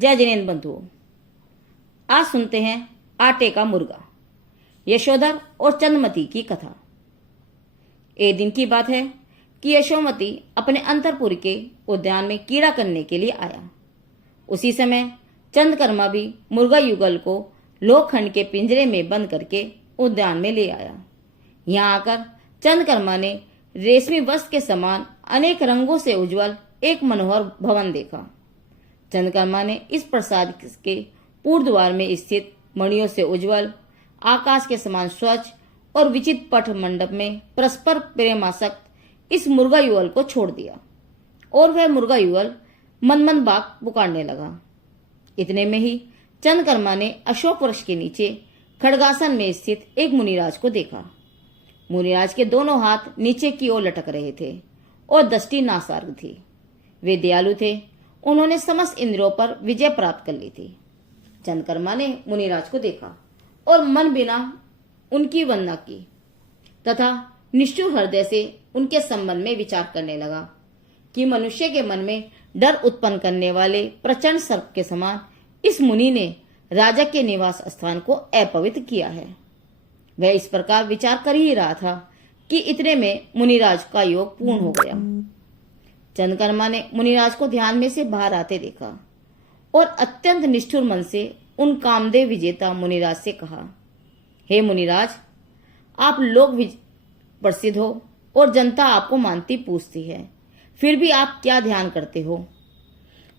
जय जिनेन्द्र बंधुओं, आज सुनते हैं आटे का मुर्गा, यशोधर और चंद्रमती की कथा। एक दिन की बात है कि यशोमती अपने अंतरपुर के उद्यान में कीड़ा करने के लिए आया। उसी समय चंद्रकर्मा भी मुर्गा युगल को लोखंड के पिंजरे में बंद करके उद्यान में ले आया। यहाँ आकर चंद्रकर्मा ने रेशमी वस्त्र के समान अनेक रंगों से उज्जवल एक मनोहर भवन देखा। चंद्रकर्मा ने इस प्रासाद के पूर्व द्वार में स्थित मणियों से उज्जवल, आकाश के समान स्वच्छ और विचित्र पट मंडप में परस्पर प्रेमासक्त इस मुर्गा युगल को छोड़ दिया और वह मुर्गा युगल मन मन बाग पुकारने लगा। इतने में ही चंद्रकर्मा ने अशोक वृक्ष के नीचे खड़गासन में स्थित एक मुनिराज को देखा। मुनिराज के दोनों हाथ नीचे की ओर लटक रहे थे और दृष्टि नासार्ग थी। वे दयालु थे, उन्होंने समस्त इंद्रियों पर विजय प्राप्त कर ली थी। चंद्रकर्मा ने मुनिराज को देखा और मन बिना उनकी वंदना की तथा निष्ठुर हृदय से उनके संबंध में विचार करने लगा कि मनुष्य के मन में डर उत्पन्न करने वाले प्रचंड सर्प के समान इस मुनि ने राजा के निवास स्थान को अपवित्र किया है। वह इस प्रकार विचार कर ही रहा था कि इतने में मुनिराज का योग पूर्ण हो गया। चंद्रकर्मा ने मुनिराज को ध्यान में से बाहर आते देखा और अत्यंत निष्ठुर मन से उन कामदेव विजेता मुनिराज से कहा, हे मुनिराज, आप लोक प्रसिद्ध हो और जनता आपको मानती पूछती है, फिर भी आप क्या ध्यान करते हो?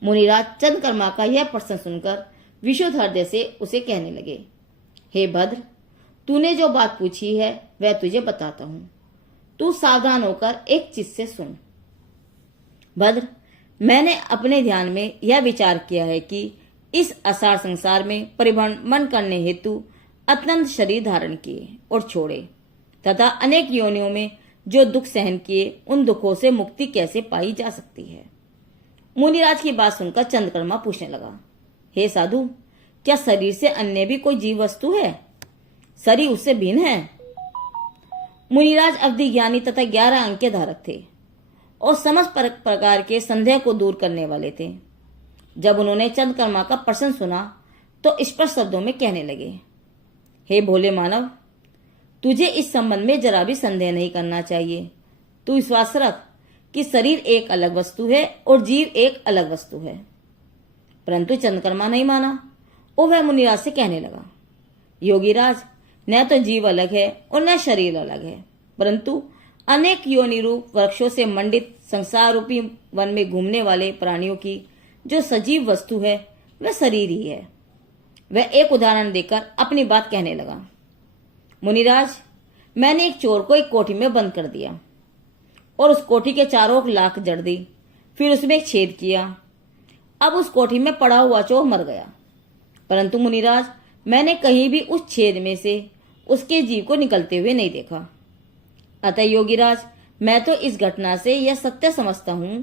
मुनिराज चंद्रकर्मा का यह प्रश्न सुनकर विशुद्ध हृदय से उसे कहने लगे, हे भद्र, तूने जो बात पूछी है वह तुझे बताता हूं। तू सावधान होकर एक चीज से सुन। भद्र, मैंने अपने ध्यान में यह विचार किया है कि इस असार संसार में परिभ्रमण करने हेतु अत्यंत शरीर धारण किए और छोड़े तथा अनेक योनियों में जो दुख सहन किए, उन दुखों से मुक्ति कैसे पाई जा सकती है? मुनिराज की बात सुनकर चंद्रकर्मा पूछने लगा, हे साधु, क्या शरीर से अन्य भी कोई जीव वस्तु है? शरीर उससे भिन्न है? मुनिराज अवधि ज्ञानी तथा 11 अंक के धारक थे और समस्त प्रकार के संदेह को दूर करने वाले थे। जब उन्होंने चंद्रकर्मा का प्रश्न सुना तो स्पष्ट शब्दों में कहने लगे, हे भोले मानव, तुझे इस संबंध में जरा भी संदेह नहीं करना चाहिए। तू विश्वास रख कि शरीर एक अलग वस्तु है और जीव एक अलग वस्तु है। परंतु चंद्रकर्मा नहीं माना और वह मुनिराज से कहने लगा, योगीराज, न तो जीव अलग है और न शरीर अलग है, परंतु अनेक योनि रूप वृक्षों से मंडित संसार रूपी वन में घूमने वाले प्राणियों की जो सजीव वस्तु है वह शरीर ही है। वह एक उदाहरण देकर अपनी बात कहने लगा, मुनिराज, मैंने एक चोर को एक कोठी में बंद कर दिया और उस कोठी के चारों लाख जड़ दी, फिर उसमें एक छेद किया। अब उस कोठी में पड़ा हुआ चोर मर गया, परंतु मुनिराज, मैंने कहीं भी उस छेद में से उसके जीव को निकलते हुए नहीं देखा। अतः योगीराज, मैं तो इस घटना से यह सत्य समझता हूं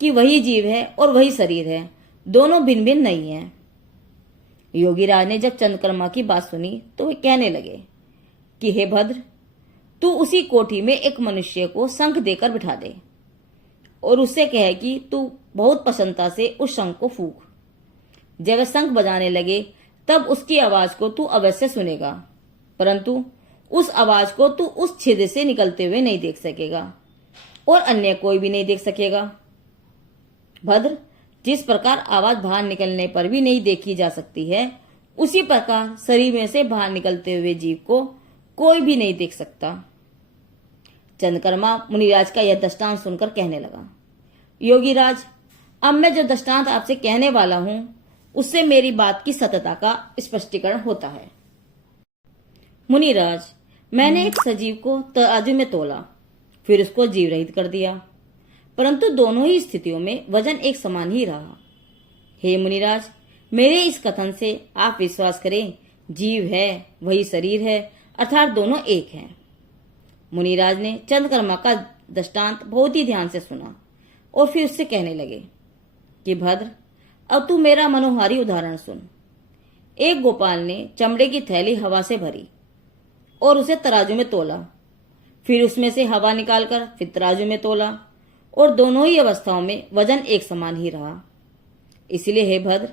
कि वही जीव है और वही शरीर है, दोनों भिन्न भिन्न नहीं है। योगीराज ने जब चंद्रकर्मा की बात सुनी तो वे कहने लगे कि हे भद्र, तू उसी कोठी में एक मनुष्य को शंख देकर बिठा दे और उससे कहे कि तू बहुत प्रसन्नता से उस शंख को फूंक। जब वह शंख बजाने लगे तब उसकी आवाज को तू अवश्य सुनेगा, परंतु उस आवाज को तू उस छेद से निकलते हुए नहीं देख सकेगा और अन्य कोई भी नहीं देख सकेगा। भद्र, जिस प्रकार आवाज बाहर निकलने पर भी नहीं देखी जा सकती है, उसी प्रकार शरीर में से बाहर निकलते हुए जीव को कोई भी नहीं देख सकता। चंद्रकर्मा मुनिराज का यह दृष्टांत सुनकर कहने लगा, योगीराज, अब मैं जो दृष्टांत आपसे कहने वाला हूं उससे मेरी बात की सत्यता का स्पष्टीकरण होता है। मुनिराज, मैंने एक सजीव को तराजू में तोला, फिर उसको जीव रहित कर दिया, परंतु दोनों ही स्थितियों में वजन एक समान ही रहा। हे मुनिराज, मेरे इस कथन से आप विश्वास करें, जीव है वही शरीर है, अर्थात दोनों एक हैं। मुनिराज ने चंद्रकर्मा का दृष्टांत बहुत ही ध्यान से सुना और फिर उससे कहने लगे कि भद्र, अब तू मेरा मनोहारी उदाहरण सुन। एक गोपाल ने चमड़े की थैली हवा से भरी और उसे तराजू में तोला, फिर उसमें से हवा निकालकर फिर तराजू में तोला और दोनों ही अवस्थाओं में वजन एक समान ही रहा। इसलिए हे भद्र,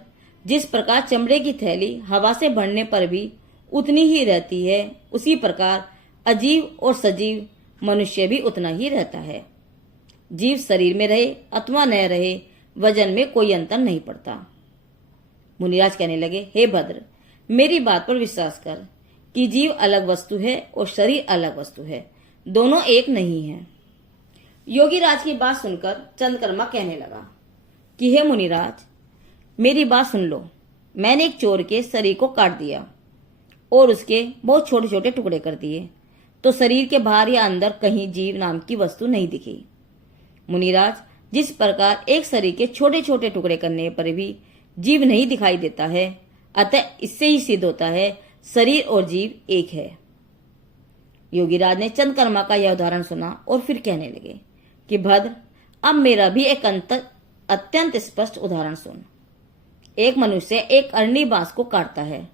जिस प्रकार चमड़े की थैली हवा से भरने पर भी उतनी ही रहती है, उसी प्रकार अजीव और सजीव मनुष्य भी उतना ही रहता है। जीव शरीर में रहे अथवा न रहे, वजन में कोई अंतर नहीं पड़ता। मुनिराज कहने लगे, हे भद्र, मेरी बात पर विश्वास कर कि जीव अलग वस्तु है और शरीर अलग वस्तु है, दोनों एक नहीं है। योगीराज की बात सुनकर चंद्रकर्मा कहने लगा कि हे मुनिराज, मेरी बात सुन लो। मैंने एक चोर के शरीर को काट दिया और उसके बहुत छोटे छोटे टुकड़े कर दिए, तो शरीर के बाहर या अंदर कहीं जीव नाम की वस्तु नहीं दिखी। मुनिराज, जिस प्रकार एक शरीर के छोटे छोटे टुकड़े करने पर भी जीव नहीं दिखाई देता है, अतः इससे ही सिद्ध होता है शरीर और जीव एक है। योगीराज ने चंद्रकर्मा का यह उदाहरण सुना और फिर कहने लगे कि भद्र, अब मेरा भी एक अत्यंत स्पष्ट उदाहरण सुन। एक मनुष्य एक अरणी बांस को काटता है,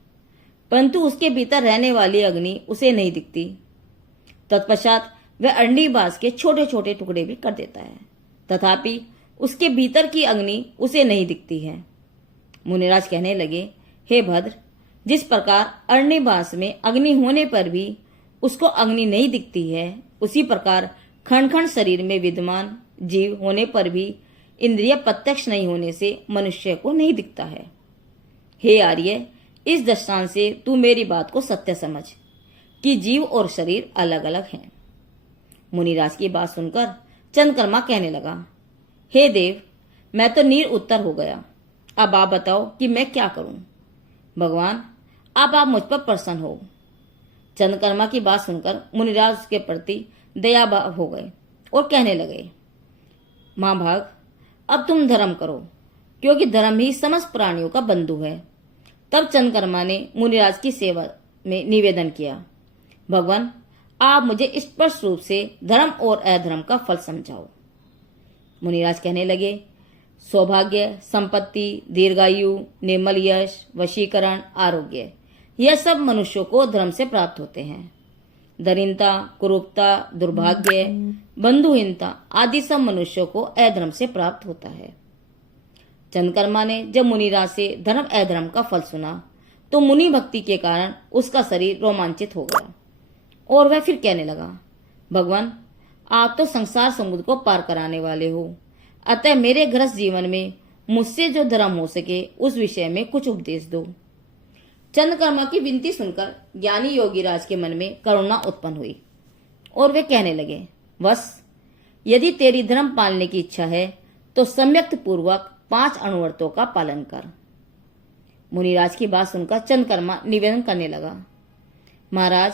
परंतु उसके भीतर रहने वाली अग्नि उसे नहीं दिखती। तत्पश्चात वह अरणी बांस के छोटे छोटे टुकड़े भी कर देता है, तथापि उसके भीतर की अग्नि उसे नहीं दिखती है। मुनिराज कहने लगे, हे भद्र, जिस प्रकार अरणी बांस में अग्नि होने पर भी उसको अग्नि नहीं दिखती है, उसी प्रकार खंड खंड शरीर में विद्यमान जीव होने पर भी इंद्रिय प्रत्यक्ष नहीं होने से मनुष्य को नहीं दिखता है। हे आर्य, इस दृष्टांत से तू मेरी बात को सत्य समझ कि जीव और शरीर अलग अलग हैं। मुनिराज की बात सुनकर चंद्रकर्मा कहने लगा, हे देव, मैं तो निरुत्तर हो गया। अब आप बताओ कि मैं क्या करूं। भगवान, अब आप मुझ पर प्रसन्न हो। चंद्रकर्मा की बात सुनकर मुनिराज के प्रति दयाभाव हो गए और कहने लगे, महाभाग, अब तुम धर्म करो, क्योंकि धर्म ही समस्त प्राणियों का बंधु है। तब चंद्रकर्मा ने मुनिराज की सेवा में निवेदन किया, भगवान, आप मुझे स्पष्ट रूप से धर्म और अधर्म का फल समझाओ। मुनिराज कहने लगे, सौभाग्य, संपत्ति, दीर्घायु, निर्मल यश, वशीकरण, आरोग्य, यह सब मनुष्यों को धर्म से प्राप्त होते हैं। दरिद्रता, कुरूपता, दुर्भाग्य, बंधुहीनता आदि सब मनुष्यों को अधर्म से प्राप्त होता है। चंद्रकर्मा ने जब मुनिराज से धर्म अधर्म का फल सुना तो मुनि भक्ति के कारण उसका शरीर रोमांचित हो गया और वह फिर कहने लगा, भगवान, आप तो संसार समुद्र को पार कराने वाले हो, अतः मेरे गृहस्थ जीवन में मुझसे जो धर्म हो सके उस विषय में कुछ उपदेश दो। चंद्रकर्मा की विनती सुनकर ज्ञानी योगीराज के मन में करुणा उत्पन्न हुई और वे कहने लगे, बस, यदि तेरी धर्म पालने की इच्छा है तो सम्यक पूर्वक 5 अनुव्रतों का पालन कर। मुनिराज की बात सुनकर चंद्रकर्मा निवेदन करने लगा, महाराज,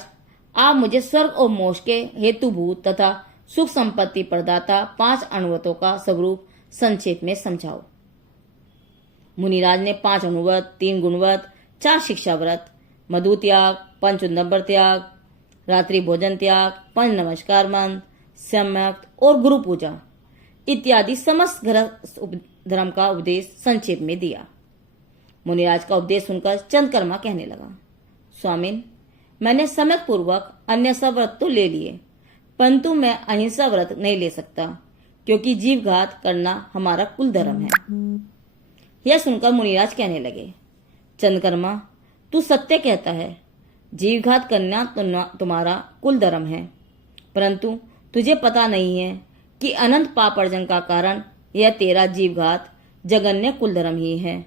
आप मुझे स्वर्ग और मोक्ष के हेतुभूत तथा सुख संपत्ति प्रदाता 5 अनुव्रतों का स्वरूप संक्षेप में समझाओ। मुनिराज ने 5 अनुव्रत, 3 गुणव्रत, 4 शिक्षा व्रत, मधु त्याग, 5 उद्दंबर त्याग, रात्रि भोजन त्याग, 5 नमस्कार मंत्र, सम्यक और गुरु पूजा इत्यादि समस्त धर्म का उपदेश संक्षेप में दिया। मुनिराज का उपदेश सुनकर चंद्रकर्मा कहने लगा, स्वामिन, मैंने सम्यक पूर्वक अन्य सब व्रत तो ले लिए, परंतु मैं अहिंसा व्रत नहीं ले सकता, क्योंकि जीवघात करना हमारा कुल धर्म है। यह सुनकर मुनिराज कहने लगे, चंद्रकर्मा, तू सत्य कहता है, जीवघात करना तुम्हारा कुल धर्म है, परंतु तुझे पता नहीं है कि अनंत पाप अर्जन का कारण यह तेरा जीवघात जगन्य कुल धर्म ही है।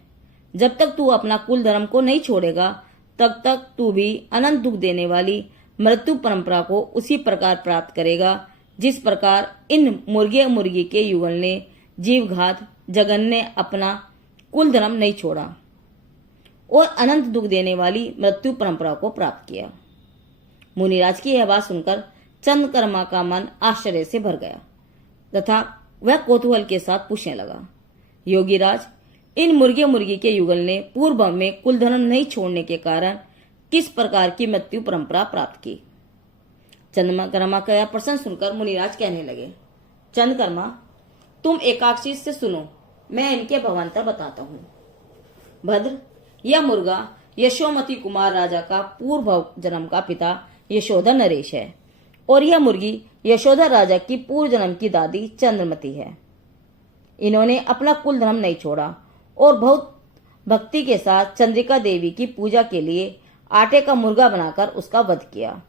जब तक तू अपना कुल धर्म को नहीं छोड़ेगा, तब तक तू भी अनंत दुख देने वाली मृत्यु परंपरा को उसी प्रकार प्राप्त करेगा जिस प्रकार इन मुर्गी के युगल ने जीवघात जगन्य अपना कुल धर्म नहीं छोड़ा और अनंत दुख देने वाली मृत्यु परंपरा को प्राप्त किया। मुनिराज की यह बात सुनकर चंद्रकर्मा का मन आश्चर्य से भर गया तथा वह कौतूहल के साथ पूछने लगा, योगीराज, इन मुर्गी के युगल ने पूर्व में कुल धर्म नहीं छोड़ने के कारण किस प्रकार की मृत्यु परंपरा प्राप्त की। चंद्रकर्मा का यह प्रश्न सुनकर मुनिराज कहने लगे, चंद्रकर्मा, तुम एकाक्षी से सुनो, मैं इनके भवांतर बताता हूँ। भद्र, यह मुर्गा यशोमती कुमार राजा का पूर्व जन्म का पिता यशोधर नरेश है और यह मुर्गी यशोधर राजा की पूर्व जन्म की दादी चंद्रमती है। इन्होंने अपना कुल धर्म नहीं छोड़ा और बहुत भक्ति के साथ चंद्रिका देवी की पूजा के लिए आटे का मुर्गा बनाकर उसका वध किया।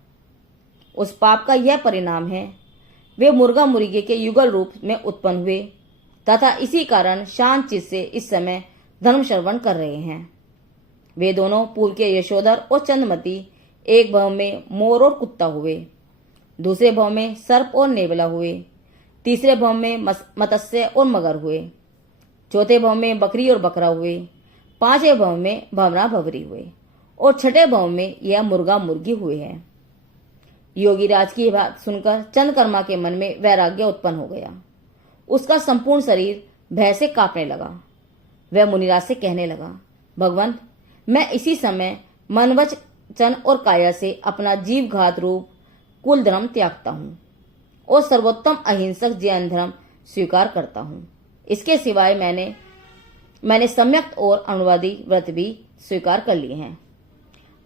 उस पाप का यह परिणाम है। वे मुर्गा मुर्गी के युगल रूप में उत्पन्न हुए तथा इसी कारण शांत चित्त से इस समय धर्म श्रवण कर रहे हैं। वे दोनों पूर्व के यशोधर और चंद्रमती एक भाव में मोर और कुत्ता हुए, दूसरे भाव में सर्प और नेवला हुए, तीसरे भाव में मत्स्य और मगर हुए, चौथे भाव में बकरी और बकरा हुए, पांचवें भाव में भंवरा भंवरी हुए और छठे भाव में यह मुर्गा मुर्गी हुए हैं। योगीराज की बात सुनकर चंद्रकर्मा के मन में वैराग्य उत्पन्न हो गया। उसका संपूर्ण शरीर भय से कांपने लगा। वह मुनिराज से कहने लगा, भगवंत, मैं इसी समय मन वचन और काया से अपना जीव घात रूप कुल धर्म त्यागता हूँ और सर्वोत्तम अहिंसक जैन धर्म स्वीकार करता हूँ। इसके सिवाय मैंने सम्यक और अनुवादी व्रत भी स्वीकार कर लिए हैं।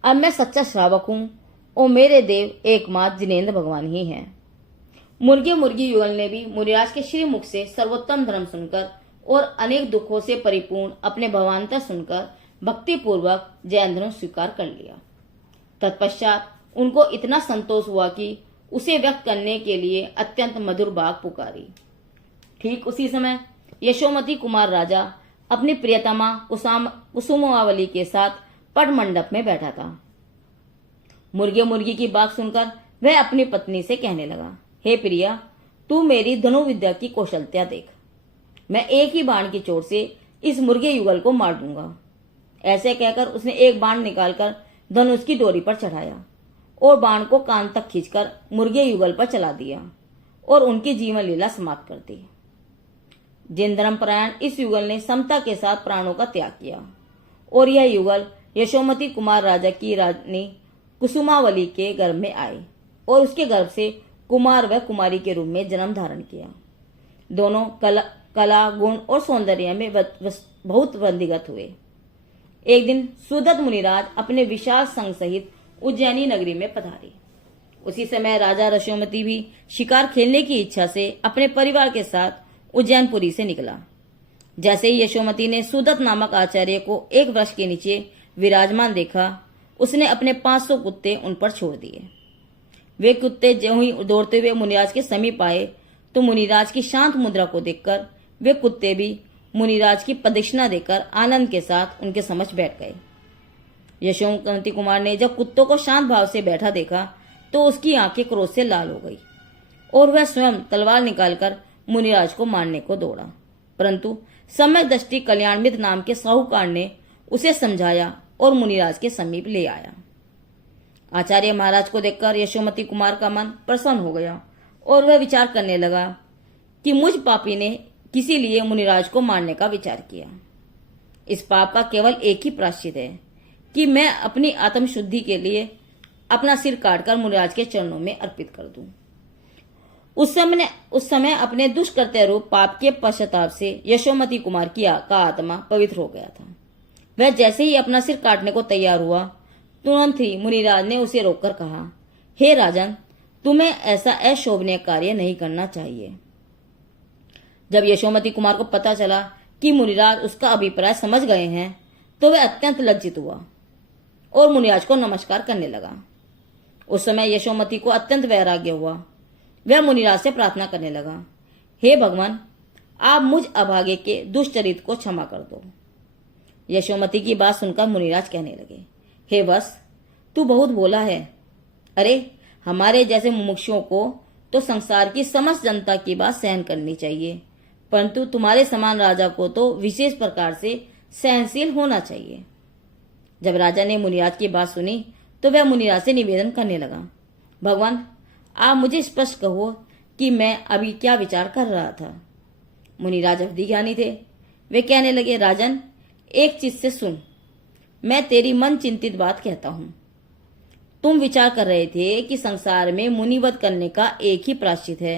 अब मैं सच्चा श्रावक हूँ और मेरे देव एकमात्र जिनेन्द्र भगवान ही हैं। मुर्गी युगल ने भी मुनिराज के श्री मुख से सर्वोत्तम धर्म सुनकर और अनेक दुखों से परिपूर्ण अपने भगवानता सुनकर भक्ति पूर्वक जैन धर्म स्वीकार कर लिया। तत्पश्चात उनको इतना संतोष हुआ कि उसे व्यक्त करने के लिए अत्यंत मधुर बात पुकारी। ठीक उसी समय यशोमती कुमार राजा अपनी प्रियतमा कुसुमावली के साथ पट मंडप में बैठा था। मुर्गी की बात सुनकर वह अपनी पत्नी से कहने लगा, हे प्रिया, तू मेरी धनुर्विद्या की कौशलता देख। मैं एक ही बाण की चोट से इस मुर्गे युगल को मार दूंगा। ऐसे कहकर उसने एक बाण निकालकर धनुष की डोरी पर चढ़ाया और बाण को कान तक खींचकर मुर्गे युगल पर चला दिया और उनकी जीवन लीला समाप्त कर दी। जिन धर्मपरायण इस युगल ने समता के साथ प्राणों का त्याग किया और यह युगल यशोमती कुमार राजा की रानी कुसुमावली के गर्भ में आए और उसके गर्भ से कुमार व कुमारी के रूप में जन्म धारण किया। दोनों कला गुण और सौंदर्य में बहुत वृद्धिगत हुए। एक दिन सुदत्त मुनिराज अपने विशाल संघ सहित उज्जैनी नगरी में पधारे। उसी समय राजा यशोमती भी शिकार खेलने की इच्छा से अपने परिवार के साथ उज्जैनपुरी से निकला। जैसे ही यशोमती ने सुदत्त नामक आचार्य को एक वृक्ष के नीचे विराजमान देखा, उसने अपने 500 कुत्ते उन पर छोड़ दिए। वे कुत्ते ज्यों ही दौड़ते हुए मुनिराज के समीप आए तो मुनिराज की शांत मुद्रा को देखकर वे कुत्ते भी मुनिराज की प्रदक्षिणा देकर आनंद के साथ उनके समक्ष बैठ गए। यशोमती कुमार ने जब कुत्तों को शांत भाव से बैठा देखा तो उसकी आंखें क्रोध से लाल हो गई और वह स्वयं तलवार निकालकर मुनिराज को मारने को दौड़ा, परंतु सम्यक दृष्टि कल्याणमित्र नाम के साहूकार ने उसे समझाया और मुनिराज के समीप ले आया। आचार्य महाराज को देखकर यशोमती कुमार का मन प्रसन्न हो गया और वह विचार करने लगा कि मुझ पापी ने किसी लिए मुनिराज को मारने का विचार किया। इस पाप का केवल एक ही प्रायश्चित है कि मैं अपनी आत्म शुद्धि के लिए अपना सिर काटकर मुनिराज के चरणों में अर्पित कर दूं। उस समय अपने दुष्कृत्य रूप पाप के पश्चाताप से यशोमती कुमार का आत्मा पवित्र हो गया था। वह जैसे ही अपना सिर काटने को तैयार हुआ, तुरंत ही मुनिराज ने उसे रोककर कहा, हे राजन, तुम्हें ऐसा अशोभनीय कार्य नहीं करना चाहिए। जब यशोमती कुमार को पता चला कि मुनिराज उसका अभिप्राय समझ गए हैं तो वह अत्यंत लज्जित हुआ और मुनिराज को नमस्कार करने लगा। उस समय यशोमती को अत्यंत वैराग्य हुआ। वह मुनिराज से प्रार्थना करने लगा, हे भगवान, आप मुझ अभागे के दुष्चरित को क्षमा कर दो। यशोमती की बात सुनकर मुनिराज कहने लगे, हे वत्स, तू बहुत भोला है। अरे, हमारे जैसे मुमुक्षुओं को तो संसार की समस्त जनता की बात सहन करनी चाहिए, परंतु तुम्हारे समान राजा को तो विशेष प्रकार से सहनशील होना चाहिए। जब राजा ने मुनिराज की बात सुनी तो वह मुनिराज से निवेदन करने लगा, भगवान, आप मुझे स्पष्ट कहो कि मैं अभी क्या विचार कर रहा था। मुनिराज अवधि ज्ञानी थे। वे कहने लगे, राजन, एक चीज से सुन, मैं तेरी मन चिंतित बात कहता हूं। तुम विचार कर रहे थे कि संसार में मुनिवध करने का एक ही प्रायश्चित है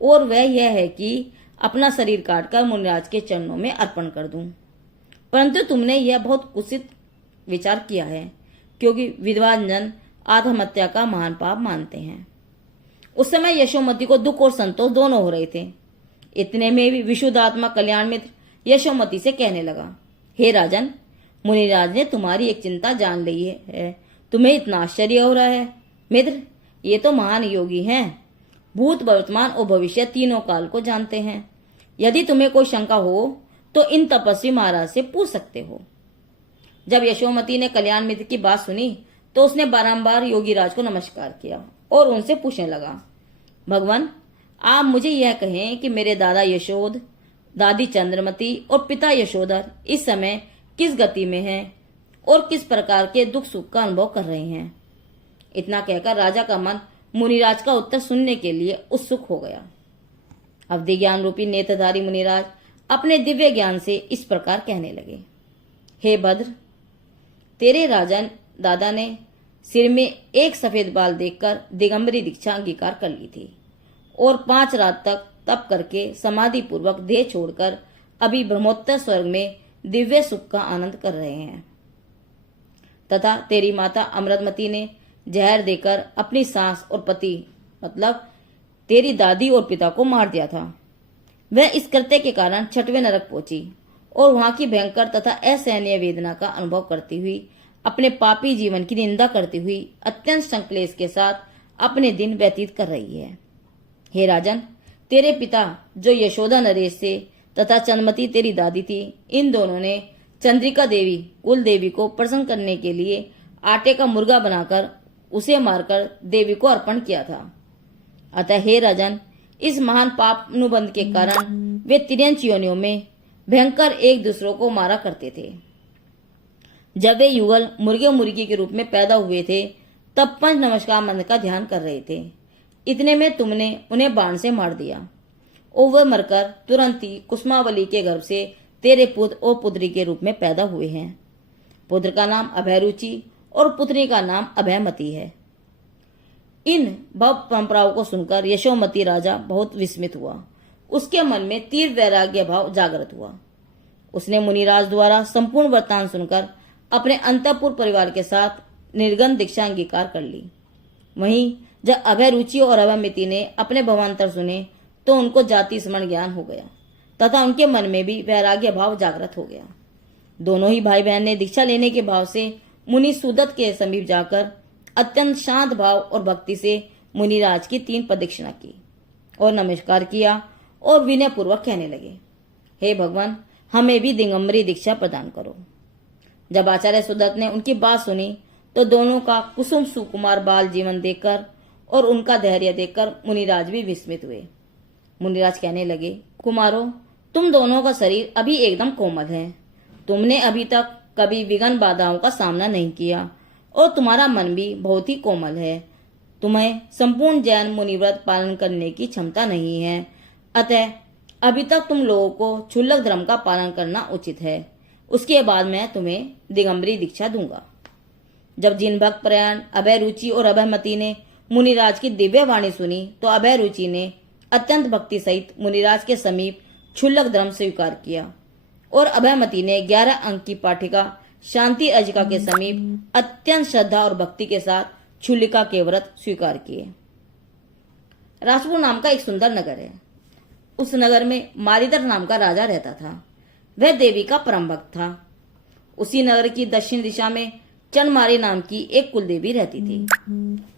और वह यह है कि अपना शरीर काटकर मुनिराज के चरणों में अर्पण कर दूं, परंतु तुमने यह बहुत कुत्सित विचार किया है, क्योंकि विद्वान जन आत्महत्या का महान पाप मानते हैं। उस समय यशोमती को दुख और संतोष दोनों हो रहे थे। इतने में भी विशुद्ध आत्मा कल्याण मित्र यशोमती से कहने लगा, हे राजन, मुनिराज ने तुम्हारी एक चिंता जान ली है। तुम्हें इतना आश्चर्य हो रहा है? मित्र, ये तो महान योगी हैं। भूत, वर्तमान और भविष्य तीनों काल को जानते हैं। यदि तुम्हें कोई शंका हो तो इन तपस्वी महाराज से पूछ सकते हो। जब यशोमती ने कल्याण मित्र की बात सुनी तो उसने बारंबार योगीराज को नमस्कार किया और उनसे पूछने लगा, भगवान, आप मुझे यह कहें कि मेरे दादा यशोद, दादी चंद्रमती और पिता यशोधर इस समय किस गति में हैं और किस प्रकार के दुख सुख का अनुभव कर रहे हैं। इतना कहकर राजा का मन मुनिराज का उत्तर सुनने के लिए उत्सुक हो गया। अवधि ज्ञान रूपी नेत्रधारी मुनिराज अपने दिव्य ज्ञान से इस प्रकार कहने लगे, हे भद्र, तेरे राजन दादा ने सिर में एक सफेद बाल देखकर दिगंबरी दीक्षा अंगीकार कर ली थी और 5 रात तक तप करके समाधि पूर्वक देह छोड़कर अभी ब्रह्मोत्तर स्वर्ग में दिव्य सुख का आनंद कर रहे हैं। तथा तेरी माता अमृतमती ने जहर देकर अपनी सास और पति मतलब तेरी दादी और पिता को मार दिया था। वह इस कृत्य के कारण 6वें नरक पहुंची और वहां की भयंकर तथा असहनीय वेदना का अनुभव करती हुई अपने पापी जीवन की निंदा करती हुई अत्यंत संक्लेश के साथ अपने दिन व्यतीत कर रही है। हे राजन, तेरे पिता जो यशोदा नरेश से तथा चंद्रमती तेरी दादी थी, इन दोनों ने चंद्रिका देवी कुल देवी को प्रसन्न करने के लिए आटे का मुर्गा बनाकर उसे मारकर देवी को अर्पण किया था। अतः हे राजन, इस महान पाप अनुबंध के कारण वे तिर्यंच योनियों में भयंकर एक दूसरों को मारा करते थे। जब वे युगल मुर्गे मुर्गी के रूप में पैदा हुए थे तब पंच नमस्कार मंत्र का ध्यान कर रहे थे। इतने में तुमने उन्हें बाण से मार दिया और वह मरकर तुरंत ही कुसुमावली के गर्भ से तेरे पुत्र और पुत्री के रूप में पैदा हुए हैं। पुत्र का नाम अभयरुचि और पुत्री का नाम अभयमती है। इन भव परंपराओं को सुनकर यशोमती राजा बहुत विस्मित हुआ। उसके मन में तीव्र वैराग्य भाव जागृत हुआ। उसने मुनिराज द्वारा संपूर्ण वृत्तांत सुनकर अपने अंतःपुर परिवार के साथ निर्गन दीक्षा अंगीकार कर ली। वहीं जब अभयरुचि और अभयमती ने अपने भवांतर सुने तो उनको जाति स्मरण ज्ञान हो गया तथा उनके मन में भी वैराग्य भाव जागृत हो गया। दोनों ही भाई बहन ने दीक्षा लेने के भाव से मुनि सुदत्त के समीप जाकर अत्यंत शांत भाव और भक्ति से मुनिराज की 3 प्रदक्षिणा की और नमस्कार किया और विनय पूर्वक कहने लगे, हे भगवान, हमें भी दिगंबरी दीक्षा प्रदान करो। जब आचार्य सुदत्त ने उनकी बात सुनी तो दोनों का कुसुम सुकुमार बाल जीवन देखकर और उनका धैर्य देखकर मुनिराज भी विस्मित हुए। मुनिराज कहने लगे, कुमारों, तुम दोनों का शरीर अभी एकदम कोमल है। तुमने अभी तक कभी विघ्न बाधाओं का सामना नहीं किया और तुम्हारा मन भी बहुत ही कोमल है। तुम्हें संपूर्ण जैन मुनिव्रत पालन करने की क्षमता नहीं है। अतः अभी तक तुम लोगों को क्षुल्लक धर्म का पालन करना उचित है। उसके बाद मैं तुम्हें दिगंबरी दीक्षा दूंगा। जब जिन भक्त प्रयाण अभयरुचि और अभयमती ने मुनिराज की दिव्य वाणी सुनी तो अभयरुचि ने अत्यंत भक्ति सहित मुनिराज के समीप क्षुल्लक धर्म स्वीकार किया और अभयमती ने 11 अंक की पाठिका शांति अजिका के समीप अत्यंत श्रद्धा और भक्ति के साथ क्षुल्लिका के व्रत स्वीकार किए। राजपुर नाम का एक सुंदर नगर है। उस नगर में मारीधर नाम का राजा रहता था। वह देवी का परम भक्त था। उसी नगर की दक्षिण दिशा में चंद्रमारी नाम की एक कुलदेवी रहती थी।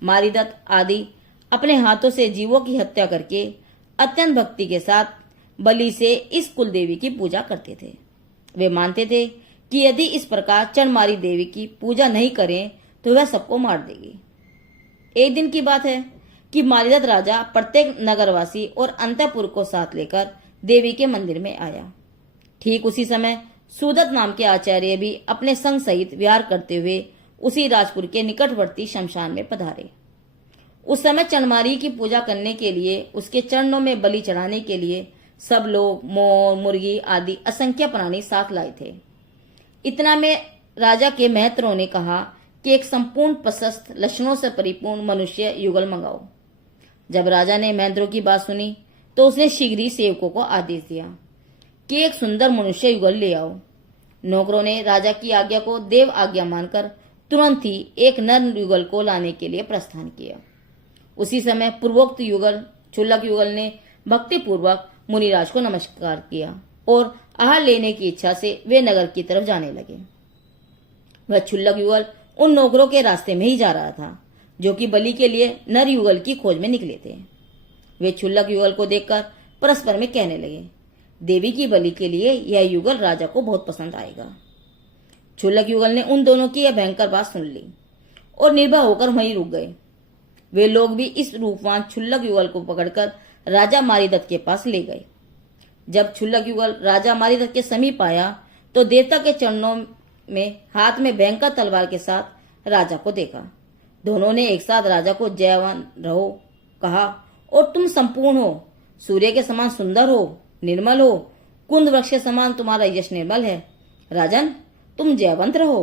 मारीदत्त आदि अपने हाथों से जीवों की हत्या करके अत्यंत भक्ति के साथ बलि से इस कुलदेवी की पूजा करते थे। वे मानते थे कि यदि इस प्रकार चंद्रमारी देवी की पूजा नहीं करें तो वह सबको मार देगी। एक दिन की बात है कि मारीदत्त राजा प्रत्येक नगरवासी और अंतःपुर को साथ लेकर देवी के मंदिर में आया। ठीक उसी समय सुदत्त नाम के आचार्य भी अपने संग सहित विहार करते हुए उसी राजपुर के निकटवर्ती शमशान में पधारे। उस समय चंद्रमारी की पूजा करने के लिए उसके चरणों में बलि चढ़ाने के लिए सब लोग मोर, मुर्गी आदि असंख्य प्राणी साथ लाए थे। इतना में राजा के महत्रों ने कहा कि एक संपूर्ण प्रशस्त लक्षणों से परिपूर्ण मनुष्य युगल मंगाओ। जब राजा ने महेंद्रों की बात सुनी तो उसने शीघ्र ही सेवकों को आदेश दिया कि एक सुंदर मनुष्य युगल ले आओ। नौकरों ने राजा की आज्ञा को देव आज्ञा मानकर तुरंत ही एक नर युगल को लाने के लिए प्रस्थान किया। उसी समय पूर्वोक्त युगल क्षुल्लक युगल ने भक्ति पूर्वक मुनिराज को नमस्कार किया और आहार लेने की इच्छा से वे नगर की तरफ जाने लगे। वह क्षुल्लक युगल उन नौकरों के रास्ते में ही जा रहा था जो कि बलि के लिए नर युगल की खोज में निकले थे। वे क्षुल्लक युगल को देखकर परस्पर में कहने लगे, देवी की बलि के लिए यह युगल राजा को बहुत पसंद आएगा। क्षुल्लक युगल ने उन दोनों की यह भयंकर बात सुन ली और निर्भय होकर वहीं रुक गए। वे लोग भी इस रूपवान क्षुल्लक युगल को पकड़कर राजा मारीदत्त के पास ले गए। जब क्षुल्लक युगल राजा मारीदत्त के समीप आया तो देवता के चरणों में हाथ में भयंकर तलवार के साथ राजा को देखा। दोनों ने एक साथ राजा को जयवान रहो कहा और तुम संपूर्ण हो, सूर्य के समान सुंदर हो, निर्मल हो, कुंद वृक्ष के समान तुम्हारा यश निर्मल है। राजन, तुम जयवंत रहो।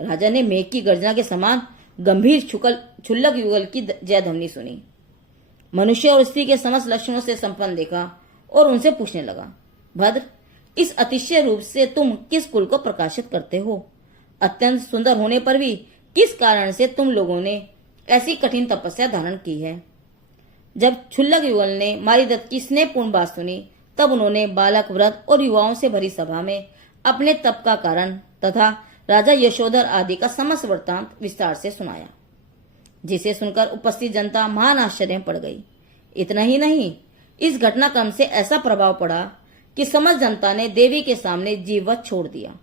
राजा ने मेघ की गर्जना के समान गंभीर क्षुल्लक युगल की जय ध्वनि सुनी, मनुष्य और स्त्री के समस्त लक्षणों से संपन्न देखा और उनसे पूछने लगा, भद्र, इस अतिशय रूप से तुम किस कुल को प्रकाशित करते हो? अत्यंत सुंदर होने पर भी किस कारण से तुम लोगों ने ऐसी कठिन तपस्या धारण की है? जब क्षुल्लक युगल ने मारीदत्त की स्नेहपूर्ण बात सुनी तब उन्होंने बालक, वृद्ध और युवाओं से भरी सभा में अपने तप का कारण तथा राजा यशोधर आदि का समस्त वृत्तांत विस्तार से सुनाया, जिसे सुनकर उपस्थित जनता महान आश्चर्य में पड़ गई। इतना ही नहीं, इस घटनाक्रम से ऐसा प्रभाव पड़ा कि समस्त जनता ने देवी के सामने जीववत छोड़ दिया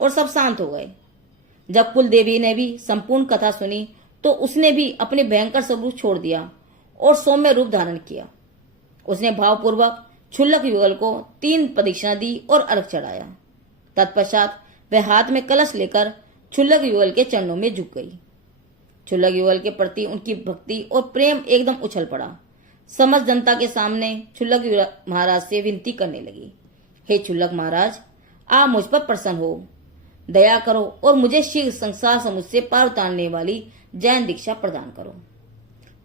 और सब शांत हो गए। जब कुल देवी ने भी संपूर्ण कथा सुनी तो उसने भी अपने भयंकर स्वरूप छोड़ दिया और सौम्य रूप धारण किया। उसने भावपूर्वक क्षुल्लक युगल को 3 प्रदक्षिणा दी और अर्घ चढ़ाया। तत्पश्चात वह हाथ में कलश लेकर क्षुल्लक युगल के चरणों में झुक गई। क्षुल्लक युगल के प्रति उनकी भक्ति और प्रेम एकदम उछल पड़ा। समस्त जनता के सामने क्षुल्लक महाराज से विनती करने लगी, हे क्षुल्लक महाराज, आप मुझ पर प्रसन्न हो, दया करो और मुझे शीघ्र संसार समुद्र से पार उतारने वाली जैन दीक्षा प्रदान करो।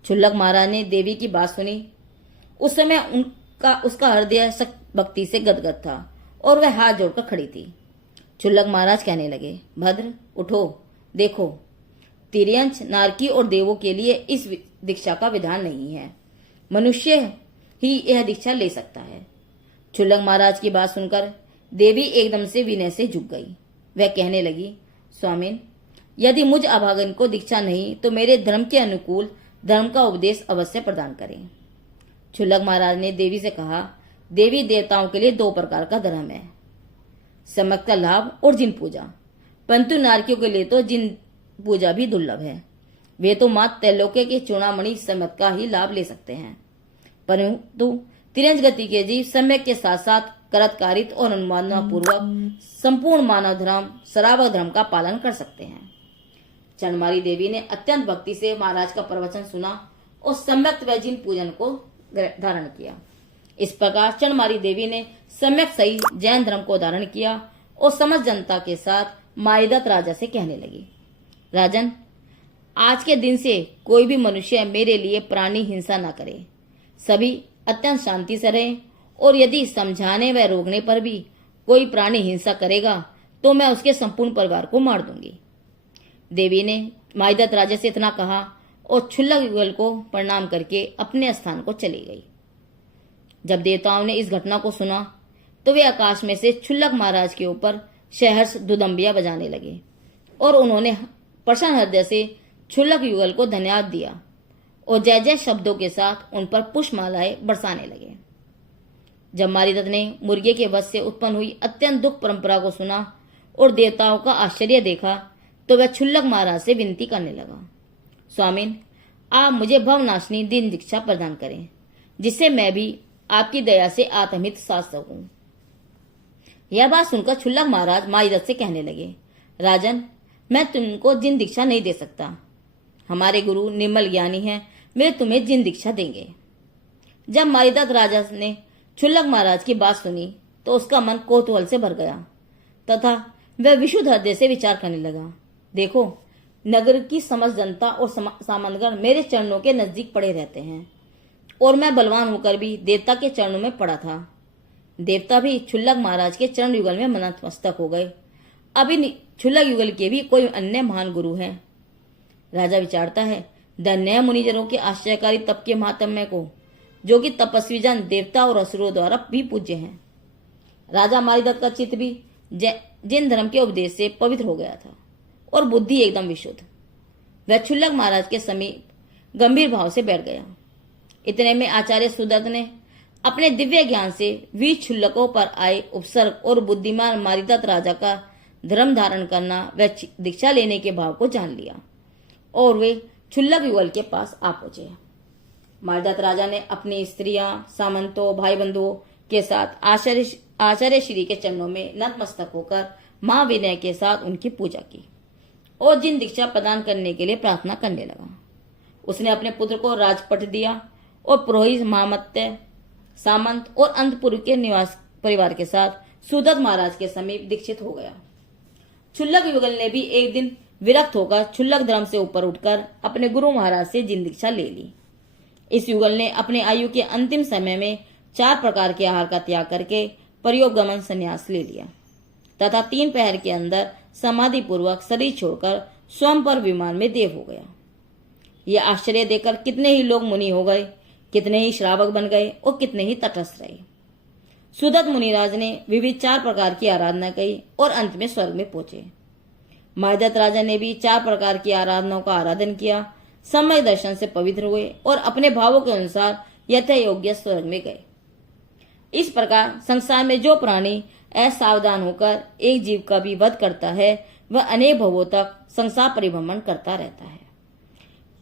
क्षुल्लक महाराज ने देवी की बात सुनी। उस समय उसका हृदय भक्ति से गदगद था और वह हाथ जोड़कर खड़ी थी। क्षुल्लक महाराज कहने लगे, भद्र, उठो, देखो, तिर्यंच, नारकी और देवों के लिए इस दीक्षा का विधान नहीं है, मनुष्य ही यह दीक्षा ले सकता है। क्षुल्लक महाराज की बात सुनकर देवी एकदम से विनय से झुक गई। वह कहने लगी, स्वामिन, यदि मुझ अभागन को दीक्षा नहीं तो मेरे धर्म के अनुकूल धर्म का उपदेश अवश्य प्रदान करें। क्षुल्लक महाराज ने देवी से कहा, देवी देवताओं के लिए 2 प्रकार का धर्म है, सम्यक का लाभ और जिन पूजा, परंतु नारकियों के लिए तो जिन पूजा भी दुर्लभ है। वे तो मात्र त्रैलोक्य के चूड़ामणि सम्यक का ही लाभ ले सकते हैं, परंतु तिरंज गति के जीव सम्यक के साथ साथ करतकारित और अनुमानना पूर्वक संपूर्ण मानव धर्म, सरावक धर्म का पालन कर सकते हैं। चंडमारी देवी ने अत्यंत भक्ति से महाराज का प्रवचन सुना और सम्यक व जिन पूजन को धारण किया। इस प्रकार चंडमारी देवी ने सम्यक सही जैन धर्म को धारण किया और समस्त जनता के साथ मारीदत्त राजा से कहने लगी, राजन, आज के दिन से कोई भी मनुष्य मेरे लिए प्राणी हिंसा न करे, सभी अत्यंत शांति से रहें और यदि समझाने व रोकने पर भी कोई प्राणी हिंसा करेगा तो मैं उसके संपूर्ण परिवार को मार दूंगी। देवी ने मारीदत्त राजा से इतना कहा और क्षुल्लक युगल को प्रणाम करके अपने स्थान को चली गई। जब देवताओं ने इस घटना को सुना तो वे आकाश में से क्षुल्लक महाराज के ऊपर सहर्ष दुदम्बिया बजाने लगे और उन्होंने प्रसन्न हृदय से क्षुल्लक युगल को धन्यवाद दिया और जय जय शब्दों के साथ उन पर पुष्पमालाएं बरसाने लगे। जब मारीदत्त ने मुर्गे के वध से उत्पन्न हुई अत्यंत दुख परंपरा को सुना और देवताओं का आश्चर्य देखा तो वह क्षुल्लक महाराज से विनती करने लगा, स्वामिन, आप मुझे भवनाशिनी दिन दीक्षा प्रदान करें, जिससे मैं भी आपकी दया से आत्महित साध सकूं। यह बात सुनकर क्षुल्लक महाराज मारीदत्त से कहने लगे, राजन, मैं तुमको जिन दीक्षा नहीं दे सकता, हमारे गुरु निर्मल ज्ञानी हैं, वे तुम्हें जिन दीक्षा देंगे। जब मारीदत्त राजा ने क्षुल्लक महाराज की बात सुनी तो उसका मन कौतूहल से भर गया तथा वह विशुद्ध हृदय से विचार करने लगा, देखो, नगर की समस्त जनता और सामंतगण मेरे चरणों के नजदीक पड़े रहते हैं और मैं बलवान होकर भी देवता के चरणों में पड़ा था। देवता भी क्षुल्लक महाराज के चरण युगल में नतमस्तक हो गए। अभी क्षुल्लक युगल के भी कोई अन्य महान गुरु हैं। राजा विचारता है, धन्य है मुनिजनों के आश्चर्यकारी तप के महात्म्य को, जो कि तपस्वी जन देवता और असुरों द्वारा भी पूज्य हैं। राजा मारीदत्त का चित्त भी जिन धर्म के उपदेश से पवित्र हो गया था। और बुद्धि एकदम विशुद्ध। वह क्षुल्लक महाराज के समीप गंभीर भाव से बैठ गया। इतने में आचार्य सुदत्त ने अपने दिव्य ज्ञान से वीर क्षुल्लकों पर आए उपसर्ग और बुद्धिमान मारिदत्त राजा का धर्म धारण करना व दीक्षा लेने के भाव को जान लिया और वे क्षुल्लक युगल के पास आ पहुंचे। मारिदत्त राजा ने अपनी स्त्रियां, सामंतों, भाई बंधुओं के साथ आचार्य श्री के चरणों में नतमस्तक होकर मां विनय के साथ उनकी पूजा की और जिन दीक्षा प्रदान करने के लिए प्रार्थना करने लगा। उसने अपने पुत्र को राजपट दिया और पुरोहित, महामत्य, सामंत और अंतपुर के निवास परिवार के साथ सुदत्त महाराज के समीप दीक्षित हो गया। क्षुल्लक युगल ने भी एक दिन विरक्त होकर क्षुल्लक धर्म से ऊपर उठकर अपने गुरु महाराज से जिन दीक्षा ले ली। इस युगल ने अपने आयु के अंतिम समय में 4 प्रकार के आहार का त्याग करके परयोगमन संन्यास ले लिया तथा 3 पहर के अंदर समाधि पूर्वक शरीर छोड़कर स्वयं पर विमान में देव हो गया। यह आश्चर्य देखकर कितने ही लोग मुनि हो गए, कितने ही श्रावक बन गए और कितने ही तटस्थ रहे। सुदत्त मुनिराज ने विविध 4 प्रकार की आराधना की और अंत में स्वर्ग में पहुंचे। मारिदत्त राजा ने भी 4 प्रकार की आराधनाओं का आराधन किया, सम्यक दर्शन से पवित्र हुए और अपने भावों के अनुसार यथा योग्य स्वर्ग में गए। इस प्रकार संसार में जो प्राणी असावधान होकर एक जीव का भी वध करता है वह अनेक भवों तक संसार परिभ्रमण करता रहता है।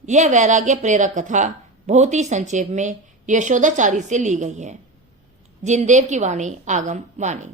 यह वैराग्य प्रेरक कथा बहुत ही संक्षेप में यशोदाचार्य से ली गई है। जिनदेव की वाणी आगम वाणी।